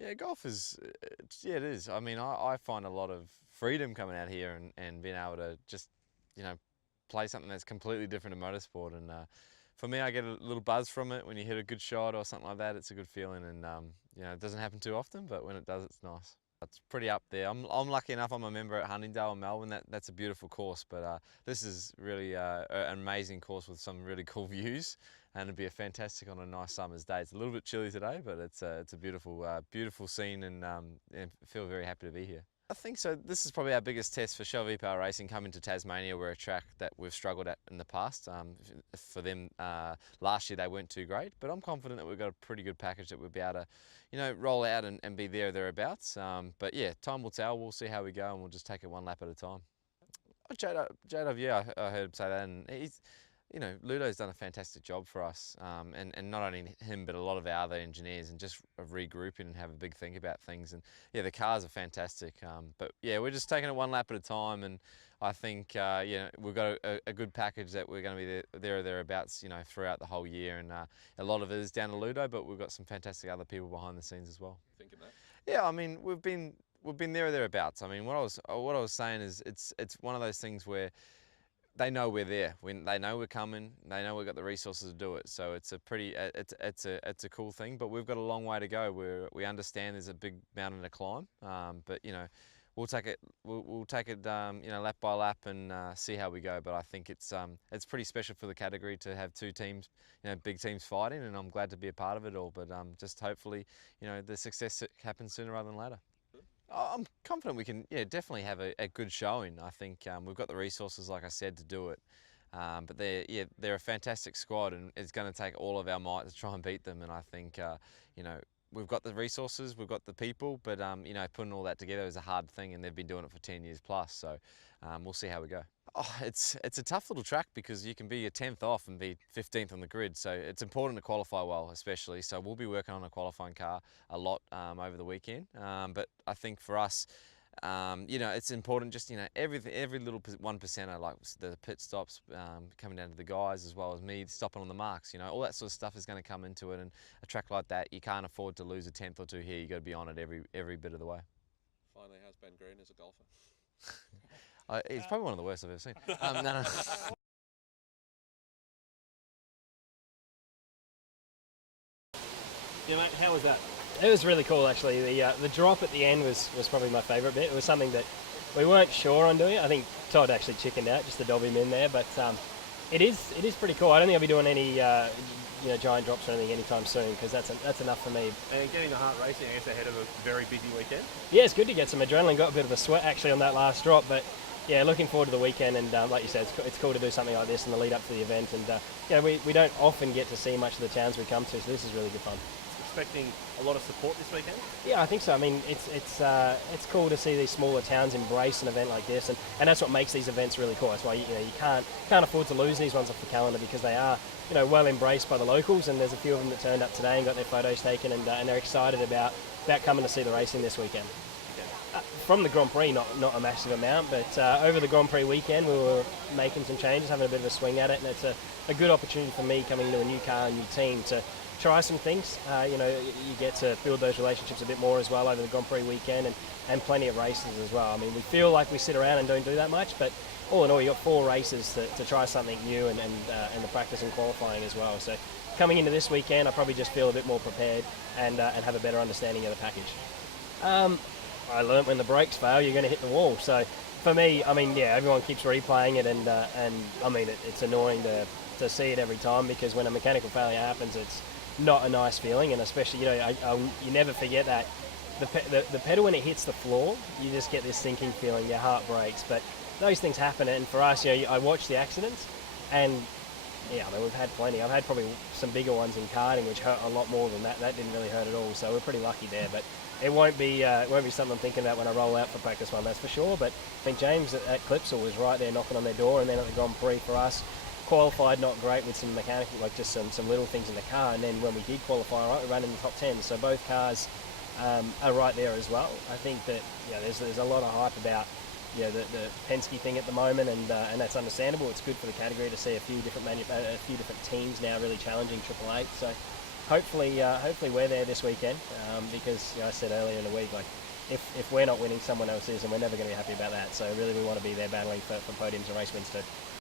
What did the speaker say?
Yeah, golf is, yeah, it is. I mean, I find a lot of freedom coming out here and being able to just, you know, play something that's completely different to motorsport. And for me, I get a little buzz from it when you hit a good shot or something like that. It's a good feeling, and you know, it doesn't happen too often, but when it does, it's nice. It's pretty up there. I'm lucky enough. I'm a member at Huntingdale in Melbourne. That's a beautiful course, but this is really an amazing course with some really cool views, and it'd be a fantastic on a nice summer's day. It's a little bit chilly today, but it's a beautiful beautiful scene, and feel very happy to be here. I think so. This is probably our biggest test for Shell V-Power Racing coming to Tasmania. We're a track that we've struggled at in the past. For them, last year they weren't too great, but I'm confident that we've got a pretty good package that we'll be able to, you know, roll out and be there or thereabouts. But yeah, time will tell. We'll see how we go, and we'll just take it one lap at a time. J-Dub, yeah, I heard him say that, and he's, you know, Ludo's done a fantastic job for us, and not only him, but a lot of our other engineers, and just regrouping and have a big think about things. And yeah, the cars are fantastic, but yeah, we're just taking it one lap at a time, and I think yeah, we've got a good package that we're going to be there or thereabouts, you know, throughout the whole year, and a lot of it is down to Ludo, but we've got some fantastic other people behind the scenes as well. Thinking that? Yeah, I mean, we've been there or thereabouts. I mean, what I was saying is it's one of those things where they know we're there. They know we're coming. They know we've got the resources to do it. So it's a pretty, it's a cool thing. But we've got a long way to go. We understand there's a big mountain to climb. But you know, we'll take it. We'll take it. You know, lap by lap and see how we go. But I think it's pretty special for the category to have two teams, you know, big teams fighting. And I'm glad to be a part of it all. But just hopefully, you know, the success happens sooner rather than later. I'm confident we can, yeah, definitely have a good showing. I think we've got the resources, like I said, to do it. But they're a fantastic squad, and it's going to take all of our might to try and beat them. And I think, you know, we've got the resources, we've got the people, but you know, putting all that together is a hard thing, and they've been doing it for 10 years plus. So we'll see how we go. Oh, it's a tough little track because you can be a 10th off and be 15th on the grid. So it's important to qualify well, especially. So we'll be working on a qualifying car a lot over the weekend. But I think for us, you know, it's important just, you know, every little 1%er, like the pit stops, coming down to the guys as well as me stopping on the marks, you know, all that sort of stuff is going to come into it. And a track like that, you can't afford to lose a 10th or two here. You got to be on it every bit of the way. Finally, how's Ben Green as a golfer? It's probably one of the worst I've ever seen. No. Yeah, mate, how was that? It was really cool, actually. The drop at the end was probably my favourite bit. It was something that we weren't sure on doing. I think Todd actually chickened out just to dob him in there, but it is pretty cool. I don't think I'll be doing any you know, giant drops or anything anytime soon, because that's enough for me. And getting the heart racing, I guess, ahead of a very busy weekend. Yeah, it's good to get some adrenaline. Got a bit of a sweat actually on that last drop, but yeah, looking forward to the weekend. And like you said, it's cool to do something like this in the lead up to the event. And you know, we don't often get to see much of the towns we come to, so this is really good fun. Expecting a lot of support this weekend? Yeah, I think so. I mean, it's cool to see these smaller towns embrace an event like this, and that's what makes these events really cool. That's why you can't afford to lose these ones off the calendar, because they are, you know, well embraced by the locals. And there's a few of them that turned up today and got their photos taken, and they're excited about coming to see the racing this weekend. From the Grand Prix, not a massive amount, but over the Grand Prix weekend we were making some changes, having a bit of a swing at it, and it's a good opportunity for me coming into a new car, a new team, to try some things. You know, you get to build those relationships a bit more as well over the Grand Prix weekend, and plenty of races as well. I mean, we feel like we sit around and don't do that much, but all in all, you got 4 races to try something new, and the practice and qualifying as well. So coming into this weekend, I probably just feel a bit more prepared and have a better understanding of the package. I learnt when the brakes fail, you're going to hit the wall. So for me, I mean, yeah, everyone keeps replaying it, and I mean, it's annoying to see it every time, because when a mechanical failure happens, it's not a nice feeling. And especially, you know, you never forget that the pedal, when it hits the floor, you just get this sinking feeling, your heart breaks. But those things happen, and for us, you know, I watch the accidents, and yeah, I mean, we've had plenty. I've had probably some bigger ones in karting, which hurt a lot more than that. That didn't really hurt at all, so we're pretty lucky there. But it won't be something I'm thinking about when I roll out for practice one, that's for sure. But I think James at Clipsal was right there knocking on their door, and then at the Grand Prix for us, qualified not great with some mechanical, like just some little things in the car, and then when we did qualify, right, we ran in the top 10. So both cars are right there as well. I think that, you know, there's a lot of hype about, you know, the Penske thing at the moment, and that's understandable. It's good for the category to see a few different teams now really challenging Triple Eight. So hopefully we're there this weekend, because I said earlier in the week, like if we're not winning, someone else is, and we're never going to be happy about that. So really, we want to be there battling for podiums and race wins too.